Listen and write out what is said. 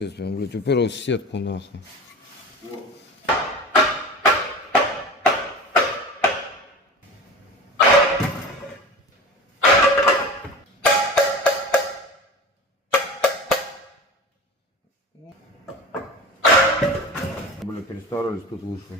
Блядь, уперлась в сетку нахуй. Бля, перестарались, тут вышли.